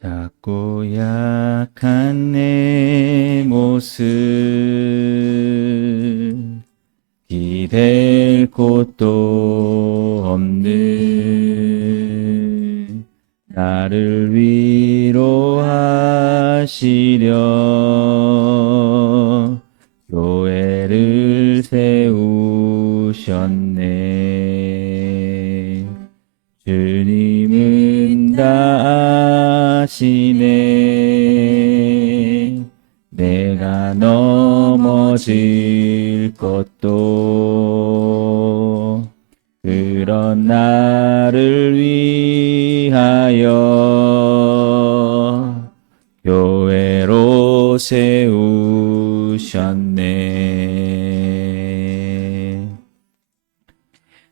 작고 약한 내 모습 기댈 곳도 없는 나를 위로하시려 교회를 세우셨네. 주님은 다 아시네. 내가 넘어질 것도 그런 나를 위하여 교회로 세우셨네.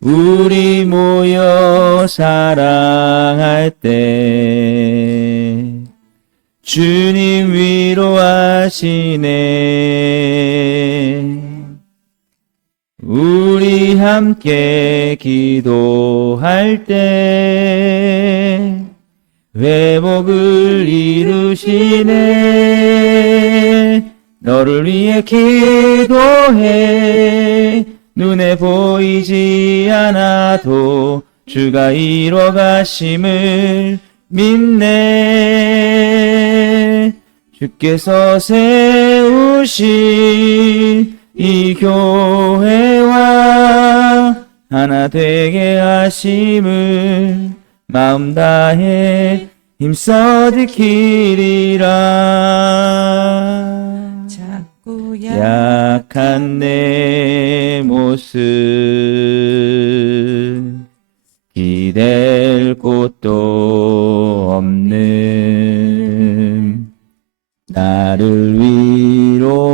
우리 모여 사랑할 때 주님 위로하시네. 우리 함께 기도할 때 회복을 이루시네. 너를 위해 기도해. 눈에 보이지 않아도 주가 이뤄가심을 믿네. 주께서 세우신 이 교회와 하나 되게 하심을 마음 다해 힘써 지키리라. 작고 약한 내 모습 기댈 곳도 없는 나를 위로하시려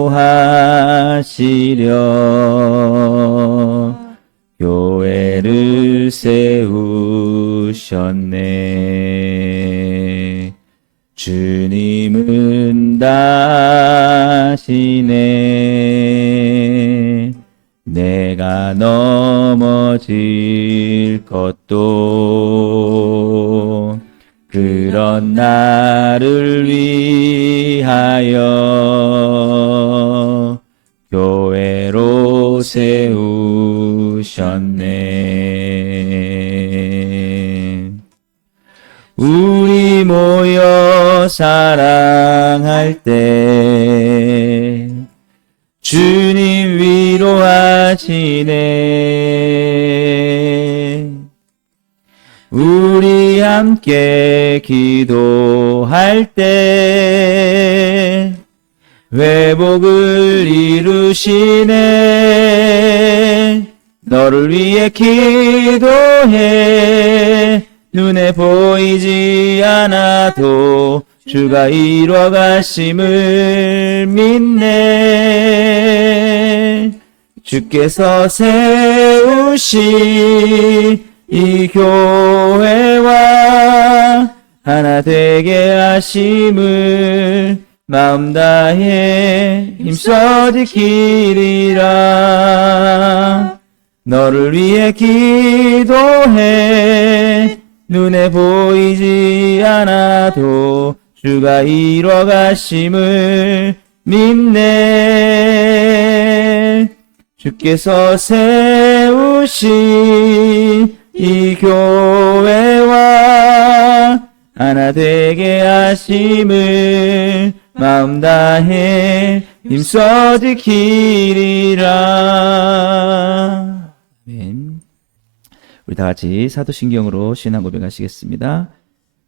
교회를 세우셨네. 주님은 다 아시네. 내가 넘어질 것도 그런 나를 위하여 교회로 세우셨네. 우리 모여 사랑할 때 주님 위로하시네. 우리 함께 기도할 때 회복을 이루시네. 너를 위해 기도해. 눈에 보이지 않아도 주가 이뤄가심을 믿네. 주께서 세우신 이 교회와 하나 되게 하심을 마음 다해 힘써 지키리라. 너를 위해 기도해. 눈에 보이지 않아도 주가 이뤄가심을 믿네. 주께서 세우신 이 교회와 하나 되게 하심을 마음 다해 힘써 지키리라. 아멘. 우리 다 같이 사도신경으로 신앙 고백하시겠습니다.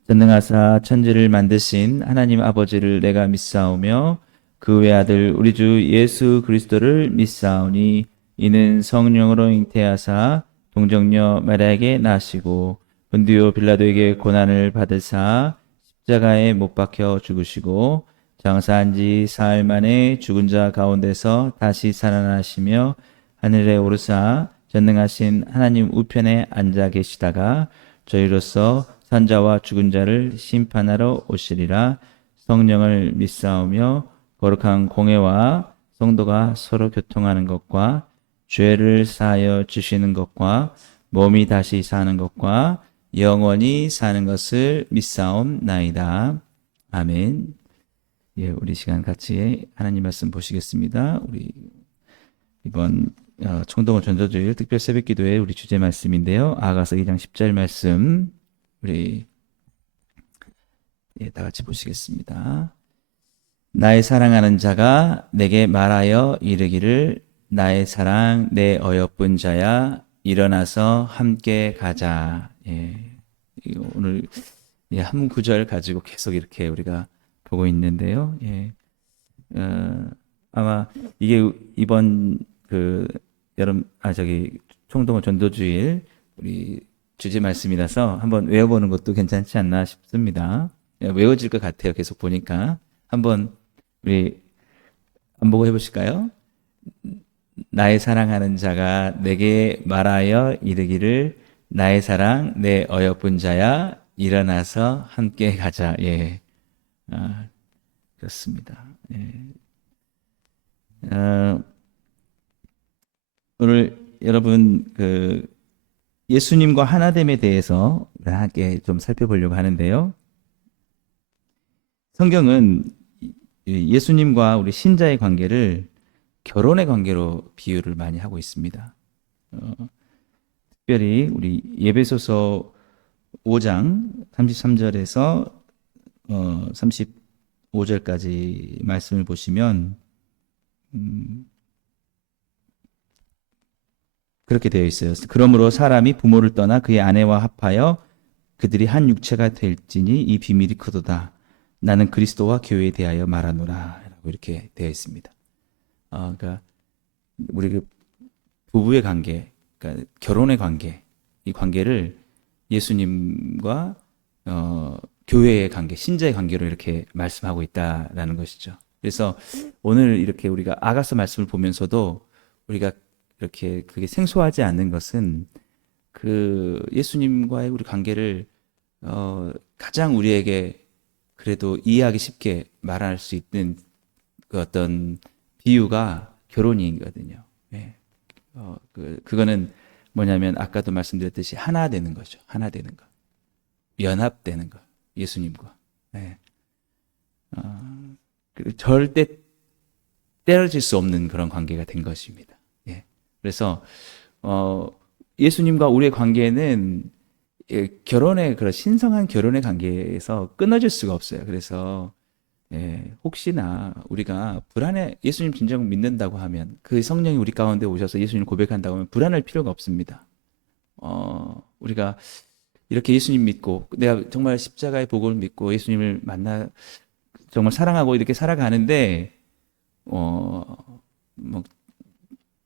전능하사 천지를 만드신 하나님 아버지를 내가 믿사오며 그 외아들 우리 주 예수 그리스도를 믿사오니 이는 성령으로 잉태하사 동정녀 마리아에게 나시고 본디오 빌라도에게 고난을 받으사 십자가에 못 박혀 죽으시고 장사한 지 사흘 만에 죽은 자 가운데서 다시 살아나시며 하늘에 오르사 전능하신 하나님 우편에 앉아 계시다가 저희로서 산자와 죽은 자를 심판하러 오시리라. 성령을 믿사오며 거룩한 공회와 성도가 서로 교통하는 것과 죄를 사하여 주시는 것과 몸이 다시 사는 것과 영원히 사는 것을 믿사옵나이다. 아멘. 예, 우리 시간 같이 하나님 말씀 보시겠습니다. 우리 이번 청동호 전도주일 특별 새벽기도의 우리 주제 말씀인데요. 아가서 2장 10절 말씀 우리 다 같이 보시겠습니다. 나의 사랑하는 자가 내게 말하여 이르기를 나의 사랑 내 어여쁜 자야 일어나서 함께 가자. 오늘 한 구절 가지고 계속 이렇게 우리가 보고 있는데요. 아마 이게 이번 총동호 전도주일 우리 주제 말씀이라서 한번 외워보는 것도 괜찮지 않나 싶습니다. 외워질 것 같아요. 계속 보니까 한번 우리 안보고 해보실까요? 나의 사랑하는 자가 내게 말하여 이르기를 나의 사랑 내 어여쁜 자야 일어나서 함께 가자. 그렇습니다. 오늘 여러분 예수님과 하나됨에 대해서 함께 좀 살펴보려고 하는데요. 성경은 예수님과 우리 신자의 관계를 결혼의 관계로 비유를 많이 하고 있습니다. 특별히 우리 에베소서 5장 33절에서 35절까지 말씀을 보시면 그렇게 되어 있어요. 그러므로 사람이 부모를 떠나 그의 아내와 합하여 그들이 한 육체가 될지니 이 비밀이 크도다. 나는 그리스도와 교회에 대하여 말하노라. 라고 이렇게 되어 있습니다. 그러니까 우리 부부의 관계, 그러니까 결혼의 관계, 이 관계를 예수님과 교회의 관계, 신자의 관계로 이렇게 말씀하고 있다라는 것이죠. 그래서 오늘 이렇게 우리가 아가서 말씀을 보면서도 우리가 이렇게 그게 생소하지 않는 것은 예수님과의 우리 관계를 가장 우리에게 그래도 이해하기 쉽게 말할 수 있는 그 어떤 비유가 결혼이거든요. 그거는 뭐냐면 아까도 말씀드렸듯이 하나 되는 거죠. 하나 되는 거. 연합되는 거. 예수님과. 절대 떼어질 수 없는 그런 관계가 된 것입니다. 그래서 예수님과 우리의 관계는 결혼의 그런 신성한 결혼의 관계에서 끊어질 수가 없어요. 그래서 혹시나 우리가 예수님 진정 믿는다고 하면 그 성령이 우리 가운데 오셔서 예수님 고백한다고 하면 불안할 필요가 없습니다. 우리가 이렇게 예수님 믿고 내가 정말 십자가의 복음을 믿고 예수님을 만나 정말 사랑하고 이렇게 살아가는데 뭐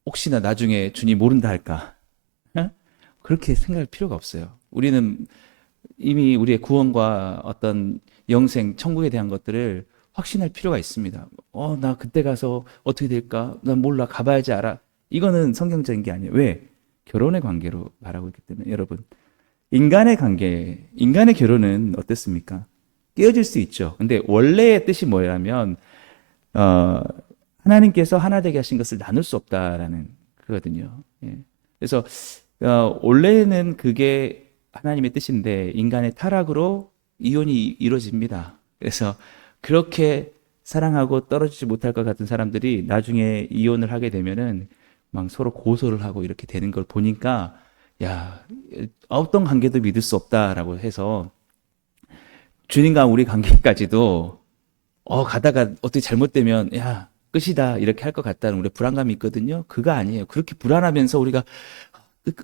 혹시나 나중에 주님 모른다 할까? 그렇게 생각할 필요가 없어요. 우리는 이미 우리의 구원과 어떤 영생, 천국에 대한 것들을 확신할 필요가 있습니다. 나 그때 가서 어떻게 될까? 난 몰라. 가봐야지 알아. 이거는 성경적인 게 아니에요. 왜? 결혼의 관계로 말하고 있기 때문에. 여러분, 인간의 관계, 인간의 결혼은 어떻습니까? 깨어질 수 있죠. 근데 원래의 뜻이 뭐냐면 하나님께서 하나 되게 하신 것을 나눌 수 없다라는 거거든요. 그래서 원래는 그게 하나님의 뜻인데 인간의 타락으로 이혼이 이루어집니다. 그래서 그렇게 사랑하고 떨어지지 못할 것 같은 사람들이 나중에 이혼을 하게 되면은 막 서로 고소를 하고 이렇게 되는 걸 보니까 어떤 관계도 믿을 수 없다라고 해서 주님과 우리 관계까지도 가다가 어떻게 잘못되면 끝이다 이렇게 할 것 같다는 우리 불안감이 있거든요. 그거 아니에요. 그렇게 불안하면서 우리가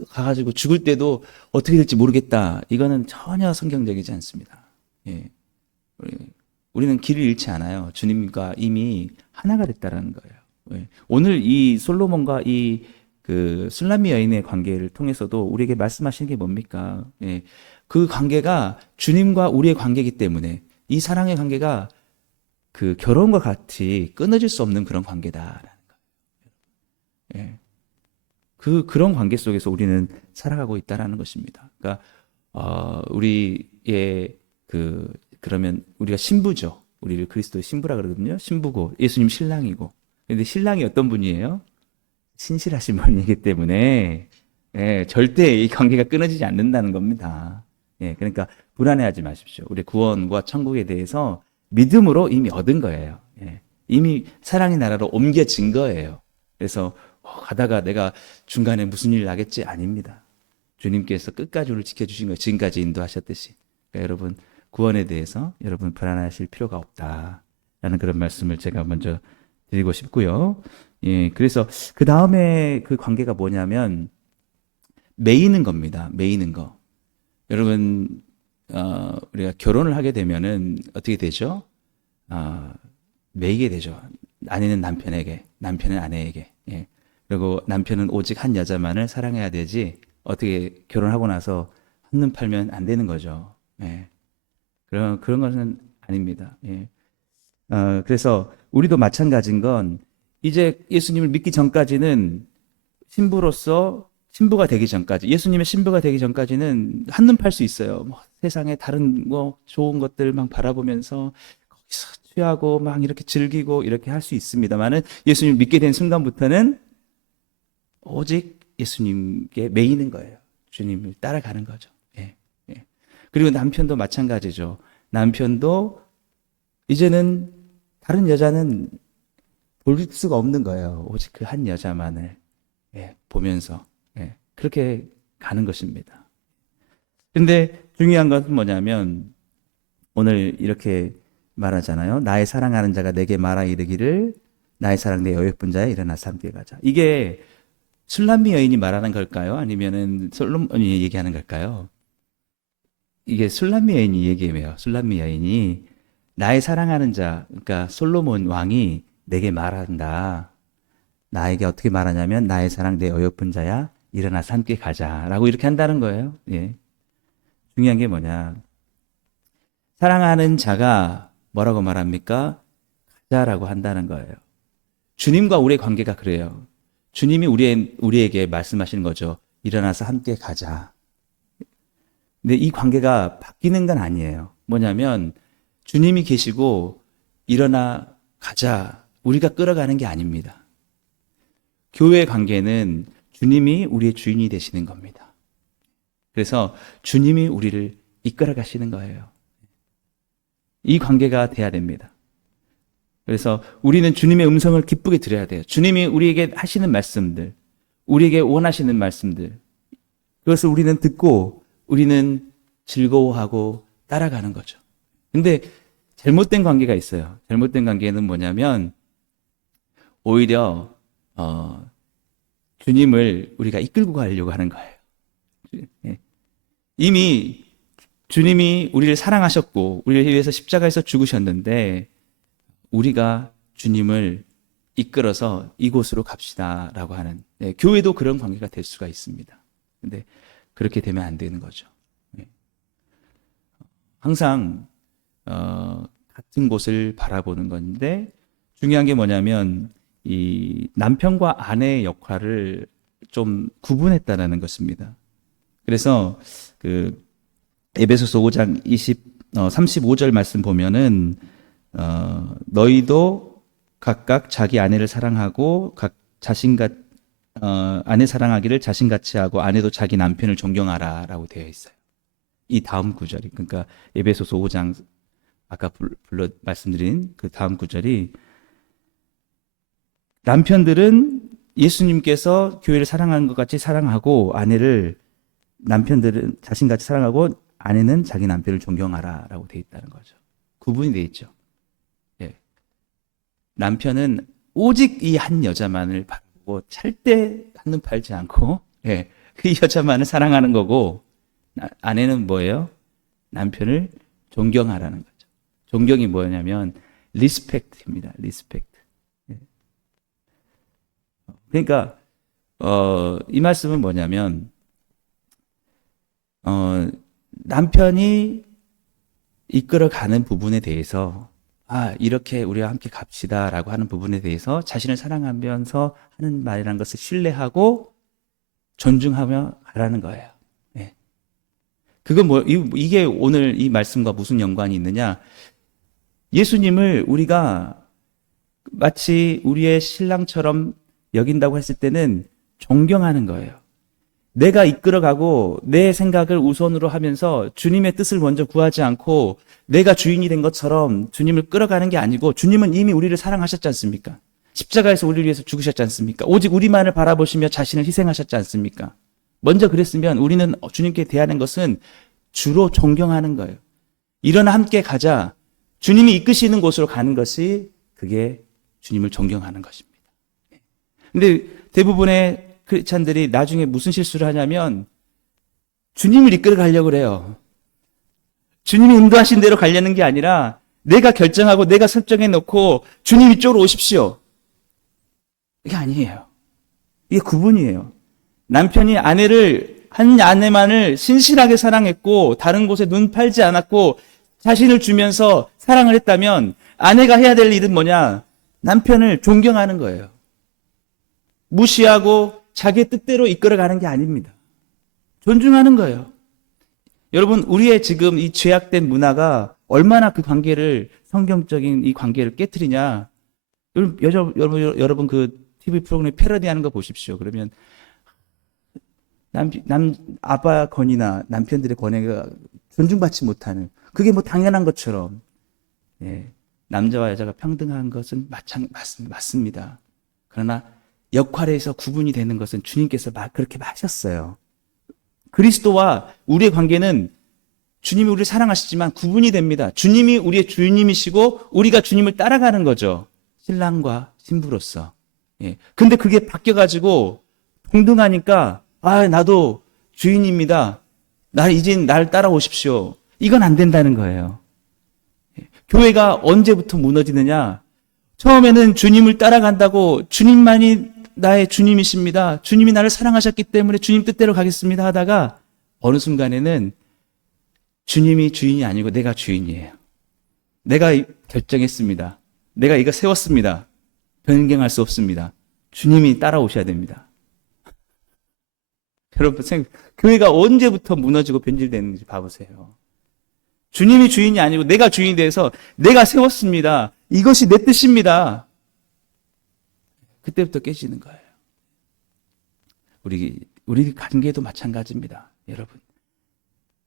가가지고 죽을 때도 어떻게 될지 모르겠다. 이거는 전혀 성경적이지 않습니다. 우리는 길을 잃지 않아요. 주님과 이미 하나가 됐다라는 거예요. 오늘 이 솔로몬과 이 술람미 여인의 관계를 통해서도 우리에게 말씀하시는 게 뭡니까? 그 관계가 주님과 우리의 관계이기 때문에 이 사랑의 관계가 그 결혼과 같이 끊어질 수 없는 그런 관계다라는 거예요. 그런 관계 속에서 우리는 살아가고 있다라는 것입니다. 그러니까 우리의 그러면 우리가 신부죠. 우리를 그리스도의 신부라 그러거든요. 신부고 예수님 신랑이고. 근데 신랑이 어떤 분이에요? 신실하신 분이기 때문에 예, 절대 이 관계가 끊어지지 않는다는 겁니다. 예, 그러니까 불안해하지 마십시오. 우리 구원과 천국에 대해서 믿음으로 이미 얻은 거예요. 예, 이미 사랑의 나라로 옮겨진 거예요. 그래서 가다가 내가 중간에 무슨 일 나겠지? 아닙니다. 주님께서 끝까지 우리를 지켜주신 거예요. 지금까지 인도하셨듯이. 그러니까 여러분 구원에 대해서 여러분 불안하실 필요가 없다라는 그런 말씀을 제가 먼저 드리고 싶고요. 예, 그래서 그 다음에 그 관계가 뭐냐면 매이는 겁니다. 매이는 거. 여러분 우리가 결혼을 하게 되면은 어떻게 되죠? 매이게 되죠. 아내는 남편에게, 남편은 아내에게. 예. 그리고 남편은 오직 한 여자만을 사랑해야 되지. 어떻게 결혼하고 나서 한눈 팔면 안 되는 거죠. 예. 그런 것은 아닙니다. 예. 그래서 우리도 마찬가지인 건 이제 예수님을 믿기 전까지는 신부가 되기 전까지, 예수님의 신부가 되기 전까지는 한눈 팔 수 있어요. 뭐 세상에 다른 뭐 좋은 것들 막 바라보면서 거기서 취하고 막 이렇게 즐기고 이렇게 할 수 있습니다만은 예수님 믿게 된 순간부터는 오직 예수님께 매이는 거예요. 주님을 따라가는 거죠. 예, 예. 그리고 남편도 마찬가지죠. 남편도 이제는 다른 여자는 볼 수가 없는 거예요. 오직 그 한 여자만을 보면서 그렇게 가는 것입니다. 근데 중요한 것은 뭐냐면 오늘 이렇게 말하잖아요. 나의 사랑하는 자가 내게 말하 이르기를 나의 사랑 내 여육분 자에 일어나서 함께 가자. 이게 술람미 여인이 말하는 걸까요? 아니면은 솔로몬이 얘기하는 걸까요? 이게 술람미 여인이 얘기해요. 술람미 여인이 나의 사랑하는 자, 그러니까 솔로몬 왕이 내게 말한다. 나에게 어떻게 말하냐면 나의 사랑 내 어여쁜 자야 일어나서 함께 가자라고 이렇게 한다는 거예요. 예. 중요한 게 뭐냐? 사랑하는 자가 뭐라고 말합니까? 가자라고 한다는 거예요. 주님과 우리의 관계가 그래요. 주님이 우리에게 말씀하시는 거죠. 일어나서 함께 가자. 근데 이 관계가 바뀌는 건 아니에요. 뭐냐면 주님이 계시고 일어나 가자. 우리가 끌어가는 게 아닙니다. 교회의 관계는 주님이 우리의 주인이 되시는 겁니다. 그래서 주님이 우리를 이끌어 가시는 거예요. 이 관계가 돼야 됩니다. 그래서 우리는 주님의 음성을 기쁘게 들어야 돼요. 주님이 우리에게 하시는 말씀들, 우리에게 원하시는 말씀들, 그것을 우리는 듣고 우리는 즐거워하고 따라가는 거죠. 근데 잘못된 관계가 있어요. 잘못된 관계는 뭐냐면 오히려 주님을 우리가 이끌고 가려고 하는 거예요. 이미 주님이 우리를 사랑하셨고 우리를 위해서 십자가에서 죽으셨는데 우리가 주님을 이끌어서 이곳으로 갑시다라고 하는 교회도 그런 관계가 될 수가 있습니다. 근데 그렇게 되면 안 되는 거죠. 항상 같은 곳을 바라보는 건데 중요한 게 뭐냐면 이 남편과 아내의 역할을 좀 구분했다라는 것입니다. 그래서 그 에베소서 5장 35절 말씀 보면은 너희도 각각 자기 아내를 사랑하고 각 아내 사랑하기를 자신같이 하고 아내도 자기 남편을 존경하라라고 되어 있어요. 이 다음 구절이 그러니까 에베소서 5장 아까 말씀드린 그 다음 구절이 남편들은 예수님께서 교회를 사랑하는 것 같이 사랑하고 남편들은 자신같이 사랑하고 아내는 자기 남편을 존경하라라고 되어 있다는 거죠. 구분이 되어 있죠. 예. 남편은 오직 이 한 여자만을 바라보고 절대 한눈 팔지 않고 그 여자만을 사랑하는 거고 아내는 뭐예요? 남편을 존경하라는 거죠. 존경이 뭐냐면 리스펙트입니다. 리스펙트. 그러니까 이 말씀은 뭐냐면 남편이 이끌어가는 부분에 대해서 이렇게 우리와 함께 갑시다라고 하는 부분에 대해서 자신을 사랑하면서 하는 말이라는 것을 신뢰하고 존중하며 가라는 거예요. 그건 이게 오늘 이 말씀과 무슨 연관이 있느냐? 예수님을 우리가 마치 우리의 신랑처럼 여긴다고 했을 때는 존경하는 거예요. 내가 이끌어가고 내 생각을 우선으로 하면서 주님의 뜻을 먼저 구하지 않고 내가 주인이 된 것처럼 주님을 끌어가는 게 아니고, 주님은 이미 우리를 사랑하셨지 않습니까? 십자가에서 우리를 위해서 죽으셨지 않습니까? 오직 우리만을 바라보시며 자신을 희생하셨지 않습니까? 먼저 그랬으면 우리는 주님께 대하는 것은 주로 존경하는 거예요. 일어나 함께 가자. 주님이 이끄시는 곳으로 가는 것이, 그게 주님을 존경하는 것입니다. 근데 대부분의 크리스찬들이 나중에 무슨 실수를 하냐면 주님을 이끌어 가려고 그래요. 주님이 인도하신 대로 가려는 게 아니라 내가 결정하고 내가 설정해 놓고 주님 이쪽으로 오십시오. 이게 아니에요. 이게 구분이에요. 남편이 한 아내만을 신실하게 사랑했고 다른 곳에 눈 팔지 않았고 자신을 주면서 사랑을 했다면, 아내가 해야 될 일은 뭐냐? 남편을 존경하는 거예요. 무시하고 자기의 뜻대로 이끌어가는 게 아닙니다. 존중하는 거예요. 여러분, 우리의 지금 이 죄악된 문화가 얼마나 그 관계를, 성경적인 이 관계를 깨트리냐. 여러분 그 TV 프로그램 패러디하는 거 보십시오. 그러면 아빠 권위나 남편들의 권위가 존중받지 못하는, 그게 뭐 당연한 것처럼, 예, 남자와 여자가 평등한 것은 맞습니다. 그러나 역할에서 구분이 되는 것은 주님께서 그렇게 하셨어요. 그리스도와 우리의 관계는 주님이 우리를 사랑하시지만 구분이 됩니다. 주님이 우리의 주인님이시고 우리가 주님을 따라가는 거죠. 신랑과 신부로서. 예. 근데 그게 바뀌어가지고 동등하니까, 나도 주인입니다. 이젠 날 따라오십시오. 이건 안 된다는 거예요. 예. 교회가 언제부터 무너지느냐? 처음에는 주님을 따라간다고, 주님만이 나의 주님이십니다. 주님이 나를 사랑하셨기 때문에 주님 뜻대로 가겠습니다 하다가 어느 순간에는 주님이 주인이 아니고 내가 주인이에요. 내가 결정했습니다. 내가 이거 세웠습니다. 변경할 수 없습니다. 주님이 따라오셔야 됩니다. 여러분, 교회가 언제부터 무너지고 변질되는지 봐보세요. 주님이 주인이 아니고 내가 주인이 돼서 내가 세웠습니다. 이것이 내 뜻입니다. 그때부터 깨지는 거예요. 우리 관계도 마찬가지입니다. 여러분,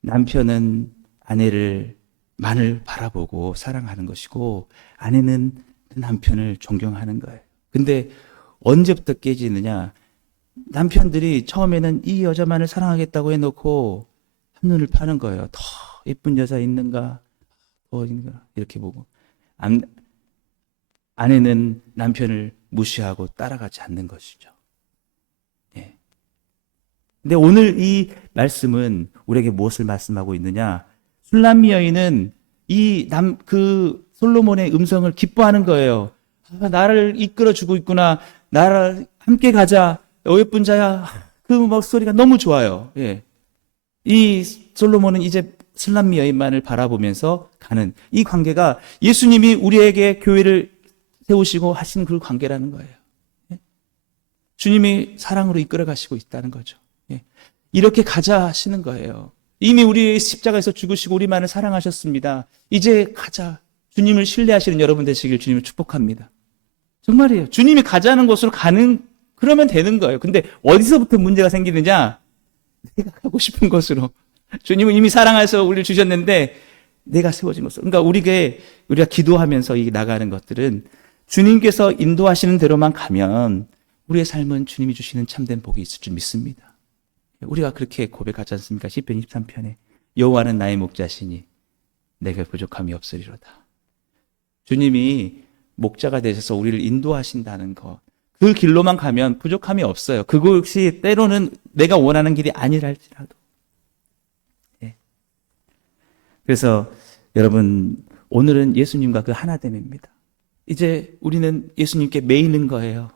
남편은 아내만을 바라보고 사랑하는 것이고 아내는 남편을 존경하는 거예요. 근데 언제부터 깨지느냐? 남편들이 처음에는 이 여자만을 사랑하겠다고 해놓고 한눈을 파는 거예요. 더 예쁜 여자 있는가? 더 있는가? 이렇게 보고. 아내는 남편을 무시하고 따라가지 않는 것이죠. 예. 근데 오늘 이 말씀은 우리에게 무엇을 말씀하고 있느냐? 술람미 여인은 그 솔로몬의 음성을 기뻐하는 거예요. 나를 이끌어주고 있구나. 나를 함께 가자. 예쁜 자야. 그 목소리가 너무 좋아요. 예. 이 솔로몬은 이제 술람미 여인만을 바라보면서 가는 이 관계가 예수님이 우리에게 교회를 세우시고 하신 그 관계라는 거예요. 예? 주님이 사랑으로 이끌어 가시고 있다는 거죠. 예? 이렇게 가자 하시는 거예요. 이미 우리 십자가에서 죽으시고 우리만을 사랑하셨습니다. 이제 가자. 주님을 신뢰하시는 여러분 되시길 주님을 축복합니다. 정말이에요. 주님이 가자는 곳으로 그러면 되는 거예요. 근데 어디서부터 문제가 생기느냐? 내가 가고 싶은 곳으로. 주님은 이미 사랑해서 우리를 주셨는데 내가 세워진 곳으로. 그러니까 우리가 기도하면서 나가는 것들은 주님께서 인도하시는 대로만 가면 우리의 삶은 주님이 주시는 참된 복이 있을 줄 믿습니다. 우리가 그렇게 고백하지 않습니까? 시편 23편에 여호와는 나의 목자시니 내게 부족함이 없으리로다. 주님이 목자가 되셔서 우리를 인도하신다는 것, 그 길로만 가면 부족함이 없어요. 그것이 때로는 내가 원하는 길이 아니라 할지라도. 예. 그래서 여러분, 오늘은 예수님과 그 하나됨입니다. 이제 우리는 예수님께 매이는 거예요.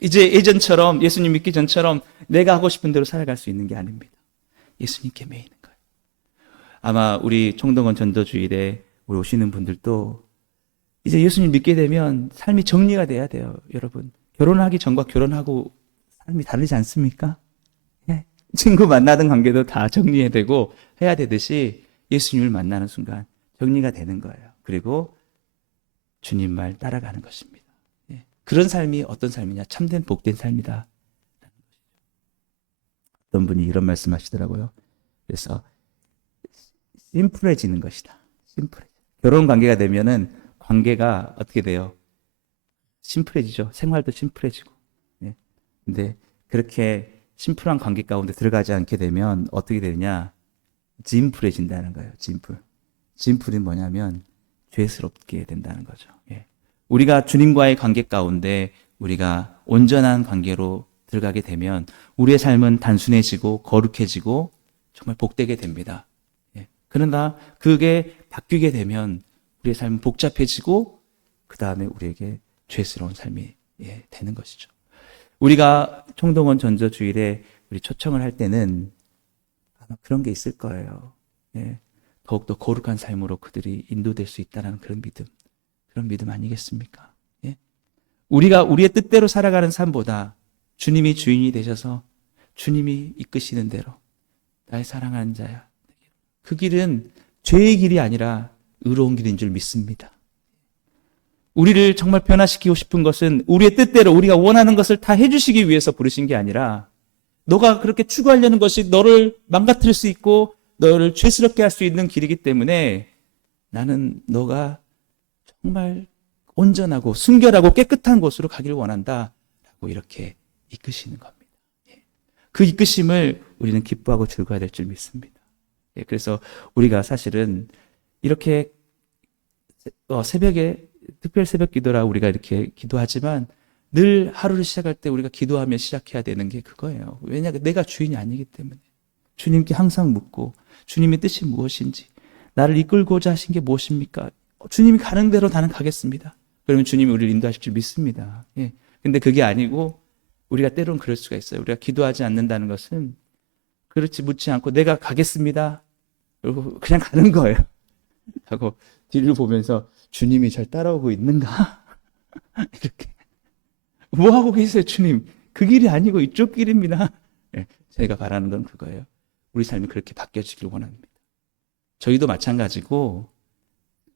이제 예전처럼, 예수님 믿기 전처럼 내가 하고 싶은 대로 살아갈 수 있는 게 아닙니다. 예수님께 매이는 거예요. 아마 우리 총동원 전도주일에 우리 오시는 분들도 이제 예수님 믿게 되면 삶이 정리가 돼야 돼요. 여러분, 결혼하기 전과 결혼하고 삶이 다르지 않습니까? 예. 친구 만나던 관계도 다 정리해야 되고 해야 되듯이 예수님을 만나는 순간 정리가 되는 거예요. 그리고 주님 말 따라가는 것입니다. 예. 그런 삶이 어떤 삶이냐? 참된 복된 삶이다. 어떤 분이 이런 말씀하시더라고요. 그래서 심플해지는 것이다. 심플해. 결혼 관계가 되면은 관계가 어떻게 돼요? 심플해지죠. 생활도 심플해지고. 예. 근데 그렇게 심플한 관계 가운데 들어가지 않게 되면 어떻게 되느냐? 진플해진다는 거예요. 진플. 진플이 뭐냐면 죄스럽게 된다는 거죠. 예. 우리가 주님과의 관계 가운데 우리가 온전한 관계로 들어가게 되면 우리의 삶은 단순해지고 거룩해지고 정말 복되게 됩니다. 예. 그러나 그게 바뀌게 되면 우리의 삶은 복잡해지고 그 다음에 우리에게 죄스러운 삶이 되는 것이죠. 우리가 총동원 전저주일에 우리 초청을 할 때는 아마 그런 게 있을 거예요. 예. 더욱더 거룩한 삶으로 그들이 인도될 수 있다는 그런 믿음 아니겠습니까? 예. 우리가 우리의 뜻대로 살아가는 삶보다 주님이 주인이 되셔서 주님이 이끄시는 대로 나의 사랑하는 자야. 그 길은 죄의 길이 아니라 의로운 길인 줄 믿습니다. 우리를 정말 변화시키고 싶은 것은 우리의 뜻대로 우리가 원하는 것을 다 해주시기 위해서 부르신 게 아니라 너가 그렇게 추구하려는 것이 너를 망가뜨릴 수 있고 너를 죄스럽게 할 수 있는 길이기 때문에 나는 너가 정말 온전하고 순결하고 깨끗한 곳으로 가기를 원한다 라고 이렇게 이끄시는 겁니다. 그 이끄심을 우리는 기뻐하고 즐거워야 될 줄 믿습니다. 그래서 우리가 사실은 이렇게 새벽에 특별 새벽 기도라 우리가 이렇게 기도하지만 늘 하루를 시작할 때 우리가 기도하며 시작해야 되는 게 그거예요. 왜냐하면 내가 주인이 아니기 때문에 주님께 항상 묻고 주님의 뜻이 무엇인지 나를 이끌고자 하신 게 무엇입니까? 주님이 가는 대로 나는 가겠습니다. 그러면 주님이 우리를 인도하실 줄 믿습니다. 예. 근데 그게 아니고 우리가 때로는 그럴 수가 있어요. 우리가 기도하지 않는다는 것은 그렇지 묻지 않고 내가 가겠습니다. 그리고 그냥 가는 거예요. 하고 뒤를 보면서 주님이 잘 따라오고 있는가? 이렇게. 뭐 하고 계세요, 주님? 그 길이 아니고 이쪽 길입니다. 네, 저희가 바라는 건 그거예요. 우리 삶이 그렇게 바뀌어지길 원합니다. 저희도 마찬가지고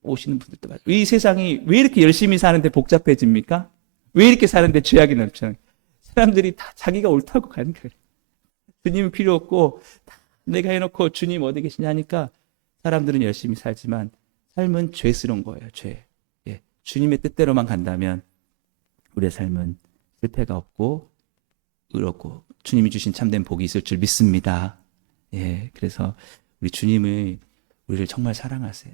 오시는 분들도 마찬가지고 이 세상이 왜 이렇게 열심히 사는데 복잡해집니까? 왜 이렇게 사는데 죄악이 넘쳐나요? 사람들이 다 자기가 옳다고 가는 거예요. 주님은 필요 없고 다 내가 해놓고 주님 어디 계시냐 하니까 사람들은 열심히 살지만 삶은 죄스러운 거예요. 죄. 예. 주님의 뜻대로만 간다면 우리의 삶은 실패가 없고 의롭고 주님이 주신 참된 복이 있을 줄 믿습니다. 예. 그래서 우리 주님을 우리를 정말 사랑하세요.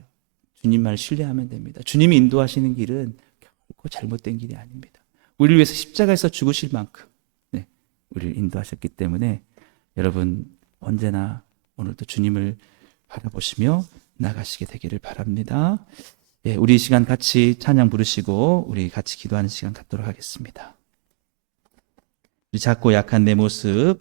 주님만 신뢰하면 됩니다. 주님이 인도하시는 길은 결코 잘못된 길이 아닙니다. 우리를 위해서 십자가에서 죽으실 만큼 우리를 인도하셨기 때문에 여러분 언제나 오늘도 주님을 바라보시며 나가시게 되기를 바랍니다. 예, 우리 이 시간 같이 찬양 부르시고 우리 같이 기도하는 시간 갖도록 하겠습니다. 우리 작고 약한 내 모습,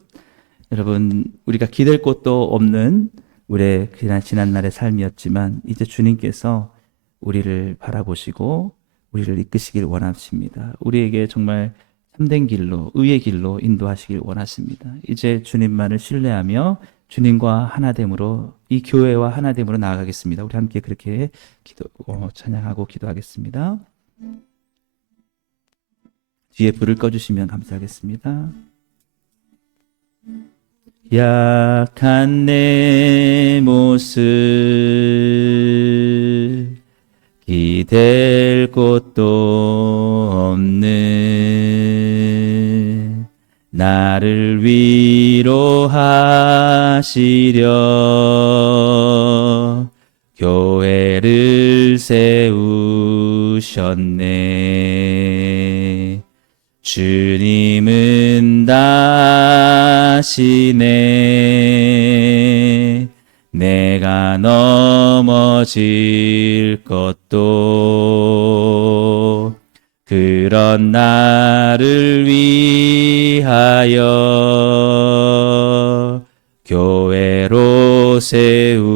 여러분 우리가 기댈 곳도 없는 우리의 지난 날의 삶이었지만 이제 주님께서 우리를 바라보시고 우리를 이끄시길 원하십니다. 우리에게 정말 참된 길로, 의의 길로 인도하시길 원하십니다. 이제 주님만을 신뢰하며 주님과 하나됨으로 이 교회와 하나됨으로 나아가겠습니다. 우리 함께 그렇게 찬양하고 기도하겠습니다. 뒤에 불을 꺼주시면 감사하겠습니다. 약한 내 모습 기댈 곳도 없는 나를 위로하시려 교회를 세우셨네. 주님은 다시네. 내가 넘어질 것도 그런 나를 위하여 교회로 세우셨네.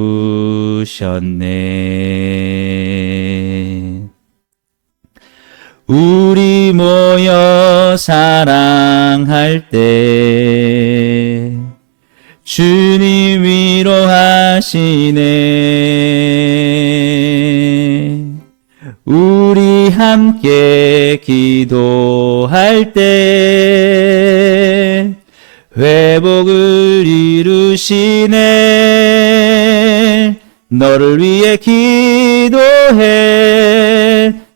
우리 모여 사랑할 때 주님 위로하시네. 우리 우리 함께 기도할 때 회복을 이루시네. 너를 위해 기도해.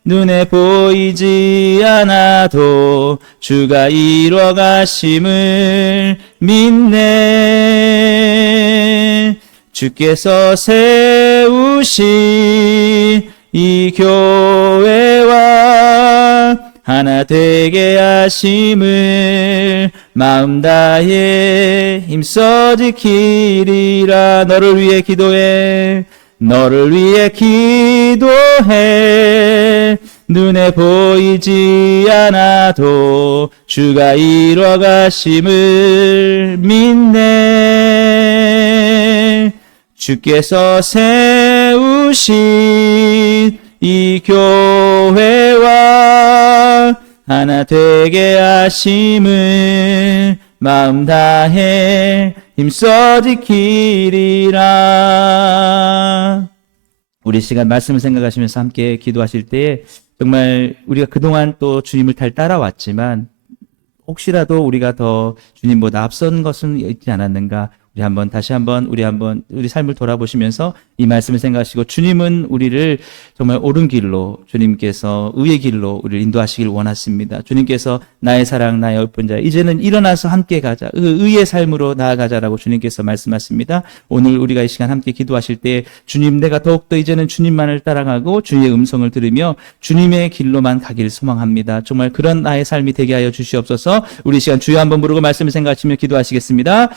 눈에 보이지 않아도 주가 이루어 가심을 믿네. 주께서 세우신 이 교회와 하나 되게 하심을 마음 다해 힘써 지키리라. 너를 위해 기도해. 너를 위해 기도해. 눈에 보이지 않아도 주가 이루어 가심을 믿네. 주께서 세우신 이 교회와 하나 되게 하심을 마음 다해 힘써 지키리라. 우리 시간 말씀을 생각하시면서 함께 기도하실 때에 정말 우리가 그동안 또 주님을 잘 따라왔지만 혹시라도 우리가 더 주님보다 앞선 것은 있지 않았는가? 다시 한번 우리 삶을 돌아보시면서 이 말씀을 생각하시고, 주님은 우리를 정말 옳은 길로, 주님께서 의의 길로 우리를 인도하시길 원하십니다. 주님께서 나의 사랑, 나의 예쁜 자, 이제는 일어나서 함께 가자, 의의 삶으로 나아가자라고 주님께서 말씀하십니다. 오늘 우리가 이 시간 함께 기도하실 때 주님, 내가 더욱더 이제는 주님만을 따라가고 주님의 음성을 들으며 주님의 길로만 가길 소망합니다. 정말 그런 나의 삶이 되게 하여 주시옵소서. 우리 시간 주여 한번 부르고 말씀을 생각하시며 기도하시겠습니다.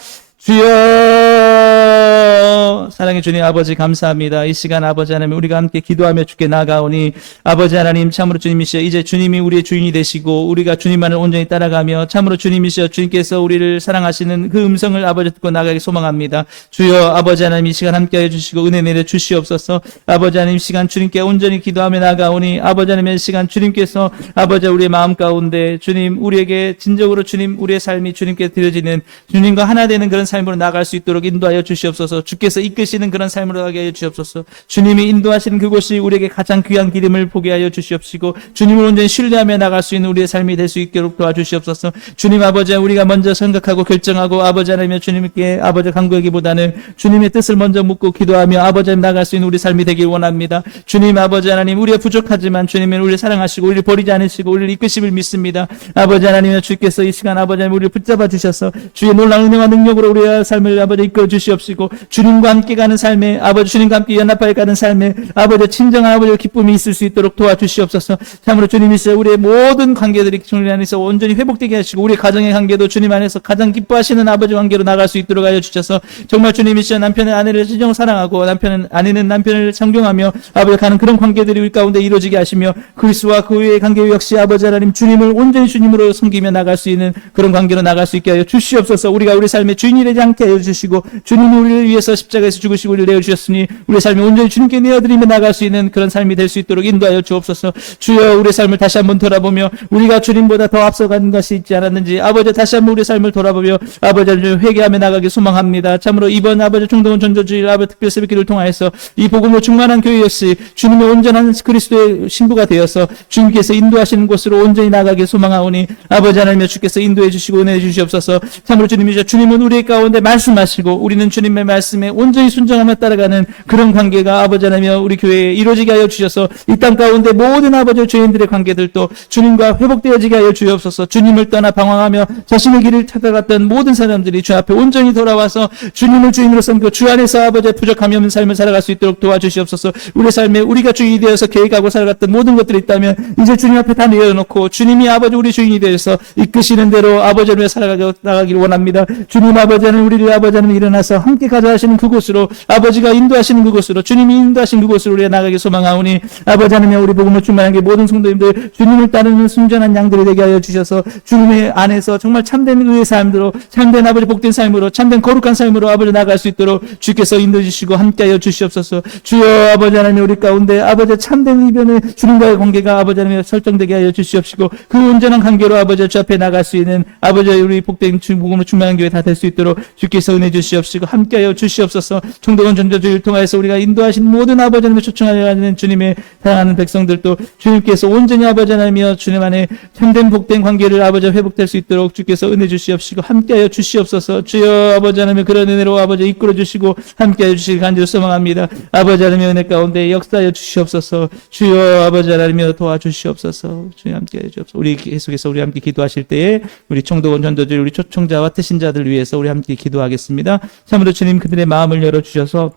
주여, 사랑의 주님 아버지 감사합니다. 이 시간 아버지 하나님, 우리가 함께 기도하며 주께 나아가오니 아버지 하나님, 참으로 주님이시여 이제 주님이 우리의 주인이 되시고 우리가 주님만을 온전히 따라가며 참으로 주님이시여 주님께서 우리를 사랑하시는 그 음성을 아버지 듣고 나가기 소망합니다. 주여 아버지 하나님, 이 시간 함께하여 주시고 은혜 내려 주시옵소서. 아버지 하나님, 이 시간 주님께 온전히 기도하며 나아가오니 아버지 하나님, 이 시간 주님께서 아버지 우리의 마음 가운데 주님, 우리에게 진정으로 주님, 우리의 삶이 주님께 드려지는 주님과 하나 되는 그런 삶으로 나아갈 수 있도록 인도하여 주시옵소서. 주께서 이끄시는 그런 삶으로 가게 하여 주시옵소서. 주님이 인도하시는 그곳이 우리에게 가장 귀한 길임을 보게 하여 주시옵시고 주님을 온전히 신뢰하며 나갈 수 있는 우리의 삶이 될 수 있도록 도와주시옵소서. 주님 아버지, 우리가 먼저 생각하고 결정하고 아버지 하나님 주님께 아버지 간구하기보다는 주님의 뜻을 먼저 묻고 기도하며 아버지 하나님 나갈 수 있는 우리 삶이 되길 원합니다. 주님 아버지 하나님, 우리가 부족하지만 주님은 우리를 사랑하시고 우리를 버리지 않으시고 우리를 이끄심을 믿습니다. 아버지 하나님, 주께서 이 시간 아버지 하나님 우리를 붙잡아 주셔서 주의 놀라운 은혜와 능력으로 우리의 삶을 아버지 이끌어 주시옵시고 주님과 함께 가는 삶에 아버지, 주님과 함께 연합하여 가는 삶에 아버지 친정한 아버지의 기쁨이 있을 수 있도록 도와주시옵소서. 참으로 주님이시여 우리의 모든 관계들이 주님 안에서 온전히 회복되게 하시고 우리 가정의 관계도 주님 안에서 가장 기뻐하시는 아버지 관계로 나갈 수 있도록 하여 주셔서 정말 주님이시여 남편은 아내를 진정 사랑하고 아내는 남편을 존경하며 아버지 가는 그런 관계들이 우리 가운데 이루어지게 하시며 그리스도와 그 외의 관계 역시 아버지 하나님 주님을 온전히 주님으로 섬기며 나갈 수 있는 그런 관계로 나갈 수 있게 하여 주시옵소서. 우리가 우리 삶의 주인이 되지 않게 하여 주시고 주님이 우리를 위해서 십자가에서 죽으시고 우리를 내어주셨으니 우리의 삶이 온전히 주님께 내어드리며 나갈 수 있는 그런 삶이 될 수 있도록 인도하여 주옵소서. 주여, 우리의 삶을 다시 한번 돌아보며 우리가 주님보다 더 앞서간 것이 있지 않았는지 아버지 다시 한번 우리의 삶을 돌아보며 아버지를 회개하며 나가기 소망합니다. 참으로 이번 아버지 총동원 전도주일 아버지 특별 새벽기를 통하여서 이 복음으로 충만한 교회 역시 주님의 온전한 그리스도의 신부가 되어서 주님께서 인도하시는 곳으로 온전히 나가기 소망하오니 아버지 하나님 주께서 인도해 주시고 은혜해 주시옵소서. 참으로 주님이시여 주님은 우리 가운데 말씀하시고 우리는 주님의 말씀에 온전히 순종하며 따라가는 그런 관계가 아버지 하나님 우리 교회에 이루어지게 하여 주셔서 이 땅 가운데 모든 아버지 죄인들의 관계들도 주님과 회복되어지게 하여 주옵소서. 주님을 떠나 방황하며 자신의 길을 찾아갔던 모든 사람들이 주 앞에 온전히 돌아와서 주님을 주인으로 섬기고 주 안에서 아버지의 부족함이 없는 삶을 살아갈 수 있도록 도와주시옵소서. 우리 삶에 우리가 주인이 되어서 계획하고 살아갔던 모든 것들이 있다면 이제 주님 앞에 다 내려놓고 주님이 아버지 우리 주인이 되어서 이끄시는 대로 아버지를 위해 살아가기를 원합니다. 주님 아버지는 우리를 아버지는 일어나서 함께 가자 하시는 그곳으로 아버지가 인도하시는 그곳으로 주님이 인도하신 그곳으로 우리가 나가기 소망하오니 아버지 하나님 우리 복음을 충만한 게 모든 성도님들 주님을 따르는 순전한 양들이 되게 하여 주셔서 주님의 안에서 정말 참된 의의 삶으로 참된 아버지 복된 삶으로 참된 거룩한 삶으로 아버지 나갈 수 있도록 주께서 인도해 주시고 함께하여 주시옵소서. 주여 아버지 하나님 우리 가운데 아버지 참된 이변의 주님과의 관계가 아버지 하나님 설정되게 하여 주시옵시고 그 온전한 관계로 아버지 주 앞에 나갈 수 있는 아버지 우리 복된 복음으로 충만한 교회 다 될 수 있도록 주께서 은혜 주시옵시고 함께하여 주시옵소서. 주셔서 총독원 전도주의를 통하여서 우리가 인도하신 모든 아버지 하나님의 초청하는 주님의 사랑하는 백성들도 주님께서 온전히 아버지 하나님이여 주님 안에 참된 복된 관계를 아버지 회복될 수 있도록 주께서 은혜 주시옵시고 함께하여 주시옵소서. 주여 아버지 하나님 그런 은혜로 아버지 이끌어 주시고 함께하여 주시길 간절히 소망합니다. 아버지 하나님의 은혜 가운데 역사하여 주시옵소서. 주여 아버지 하나님이여 도와주시옵소서. 주님 함께하여 주옵소서. 우리 계속해서 우리 함께 기도하실 때에 우리 총독원 전도주의 우리 초청자와 태신자들 위해서 우리 함께 기도하겠습니다. 참으로 주님 그들의 마음을 열어주셔서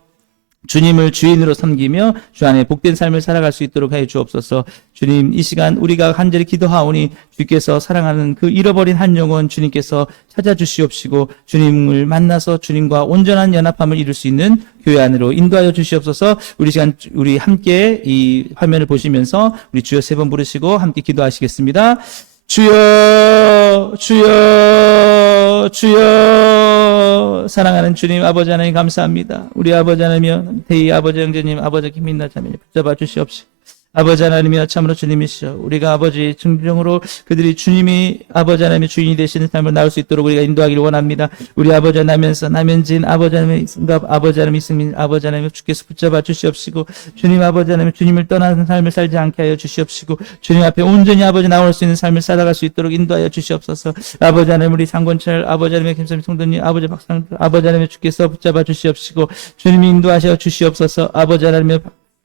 주님을 주인으로 섬기며 주 안에 복된 삶을 살아갈 수 있도록 하여 주옵소서. 주님 이 시간 우리가 간절히 기도하오니 주께서 사랑하는 그 잃어버린 한 영혼 주님께서 찾아주시옵시고 주님을 만나서 주님과 온전한 연합함을 이룰 수 있는 교회 안으로 인도하여 주시옵소서. 우리 시간 우리 함께 이 화면을 보시면서 우리 주여 세 번 부르시고 함께 기도하시겠습니다. 주여 주여 주여. 사랑하는 주님 아버지 하나님 감사합니다. 우리 아버지 하나님이여 대희 아버지 형제님 아버지 김민나 자매님 붙잡아 주시옵시고 아버지 하나님이여 참으로 주님이시여 우리가 아버지 증정으로 그들이 주님이 아버지 하나님의 주인이 되시는 삶을 나올 수 있도록 우리가 인도하기를 원합니다. 우리 아버지 하나님에서 남현진 아버지 하나님의 승갑 아버지 하나님 이승민 아버지 하나님 주께서 붙잡아 주시옵시고 주님 아버지 하나님 주님을 떠나는 삶을 살지 않게 하여 주시옵시고 주님 앞에 온전히 아버지 나올 수 있는 삶을 살아갈 수 있도록 인도하여 주시옵소서. 아버지 하나님 우리 상권철 아버지 하나님의 김선미 성도님 아버지 박상 아버지 하나님의 주께서 붙잡아 주시옵시고 주님이 인도하셔 주시옵소서. 아버지 하나님의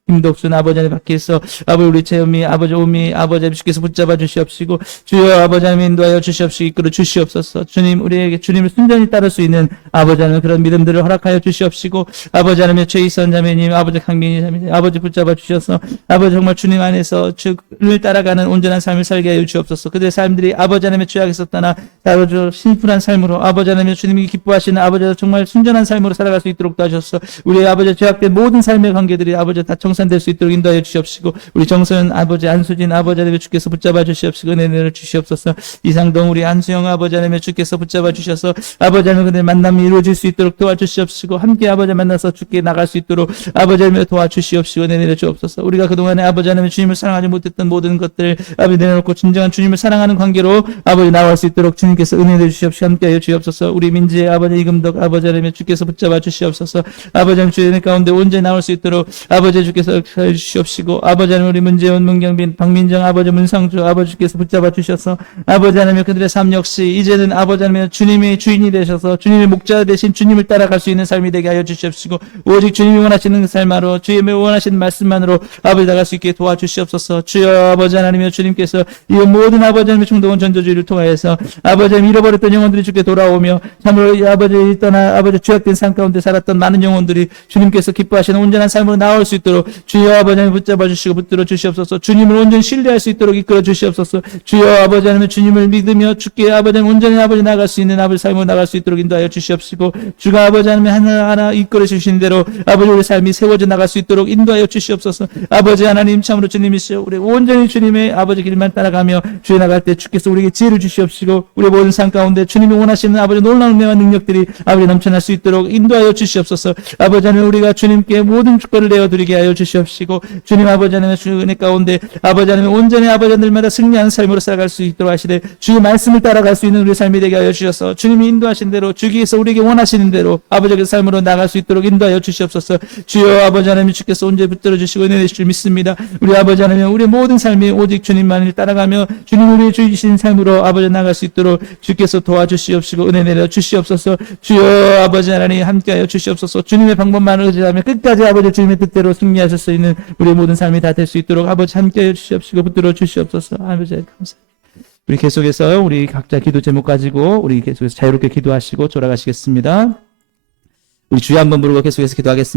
김덕순 아버지 하나님 밖에서 아버지 우리 채음이 아버지 오미 아버지 하나님 주께서 붙잡아 주시옵시고 주여 아버지 하나님 인도하여 주시옵시고 이끌어 주시옵소서. 주님 우리에게 주님을 순전히 따를 수 있는 아버지 하나님 그런 믿음들을 허락하여 주시옵시고 아버지 하나님의 최희선 자매님 아버지 강민희 자매님 아버지 붙잡아 주셔서 아버지 정말 주님 안에서 주를 따라가는 온전한 삶을 살게 하여 주옵소서. 그들의 삶들이 아버지 하나님의 죄악에서 떠나 아버지 심플한 삶으로 아버지 하나님의 주님이 기뻐하시는 아버지 정말 순전한 삶으로 살아갈 수 있도록 도와주셔서 우리 아버지 죄악된 모든 삶의 관계들이 아버지 다 성산될 수 있도록 인도하여 주시옵시고 우리 정선 아버지 안수진 아버지 하나님의 주께서 붙잡아 주시옵시고 은혜를 주시옵소서. 이상동 우리 안수영 아버지 하나님의 주께서 붙잡아 주셔서 아버지 하나님 그들의 만남이 이루어질 수 있도록 도와주시옵시고 함께 아버지 만나서 주께 나갈 수 있도록 아버지 하나님의 도와주시옵시고 은혜를 주옵소서. 우리가 그동안에 아버지 하나님의 주님을 사랑하지 못했던 모든 것들 아버지 내려놓고 진정한 주님을 사랑하는 관계로 아버지 나올 수 있도록 주님께서 은혜를 주시옵시고 함께하여 주옵소서. 우리 민지의 아버지 이금덕 아버지 하나님의 주께서 붙잡아 주시옵소서. 아버지 하나님 주의 가운데 온전히 나올 수 있도록 아버지 주께서 해 주시옵시고 아버지 하나님 우리 문재원 문경빈 박민정 아버지 문상주 아버지께서 붙잡아 주셔서 아버지 하나님 그들의 삶 역시 이제는 아버지 하나님 주님이 주인이 되셔서 주님의 목자 되신 주님을 따라갈 수 있는 삶이 되게 하여 주시옵시고 오직 주님이 원하시는 그 삶으로 주님의 원하시는 말씀만으로 아버지 나갈 수 있게 도와주시옵소서. 주여 아버지 하나님이여 주님께서 이 모든 아버지 하나님의 총독원 전도주의를 통하여서 아버지 하나님 잃어버렸던 영혼들이 주께 돌아오며 참으로 이 아버지 떠나 아버지 죄악된 삶 가운데 살았던 많은 영혼들이 주님께서 기뻐하시는 온전한 삶으로 나올 수 있도록 주여 아버지 하나님 붙잡아 주시고 붙들어 주시옵소서. 주님을 온전히 신뢰할 수 있도록 이끌어 주시옵소서. 주여 아버지 하나님 주님을 믿으며 주께 아버지 하나님 온전히 아버지 나갈 수 있는 아버지 삶으로 나갈 수 있도록 인도하여 주시옵시고 주가 아버지 하나님 하나하나 이끌어 주시는 대로 아버지 우리 삶이 세워져 나갈 수 있도록 인도하여 주시옵소서. 아버지 하나님 참으로 주님이시여 우리 온전히 주님의 아버지 길만 따라가며 주에 나갈 때 주께서 우리에게 지혜를 주시옵시고 우리 모든 삶 가운데 주님이 원하시는 아버지 놀라운 은혜와 능력들이 아버지 넘쳐날 수 있도록 인도하여 주시옵소서. 아버지 하나님 우리가 주님께 모든 주권을 내어드리게 하여 주시옵시고 주님 아버지 하나님의 주 은혜 가운데 아버지 하나님 온전히 아버지 하나님마다 승리하는 삶으로 살아갈 수 있도록 하시되 주의 말씀을 따라갈 수 있는 우리 삶이 되게 하여 주셔서 주님이 인도하신 대로 주께서 우리에게 원하시는 대로 아버지의 삶으로 나갈 수 있도록 인도하여 주시옵소서. 주여 아버지 하나님 주께서 온전히 붙들어 주시고 은혜 내실 줄 믿습니다. 우리 아버지 하나님 우리 모든 삶이 오직 주님만을 따라가며 주님 우리의 주이신 삶으로 아버지 나갈 수 있도록 주께서 도와주시옵시고 은혜 내려 주시옵소서. 주여 아버지 하나님 함께하여 주시옵소서. 주님의 방법만을 의지하며 끝까지 아버지 주님의 뜻대로 승리하실 수 있는 우리 모든 삶이 다 될 수 있도록 아버지 함께하여 주시옵시고 붙들어 주시옵소서. 아버지 감사합니다. 우리 계속해서 우리 각자 기도 제목 가지고 우리 계속해서 자유롭게 기도하시고 돌아가시겠습니다. 우리 주여 한번 부르고 계속해서 기도하겠습니다.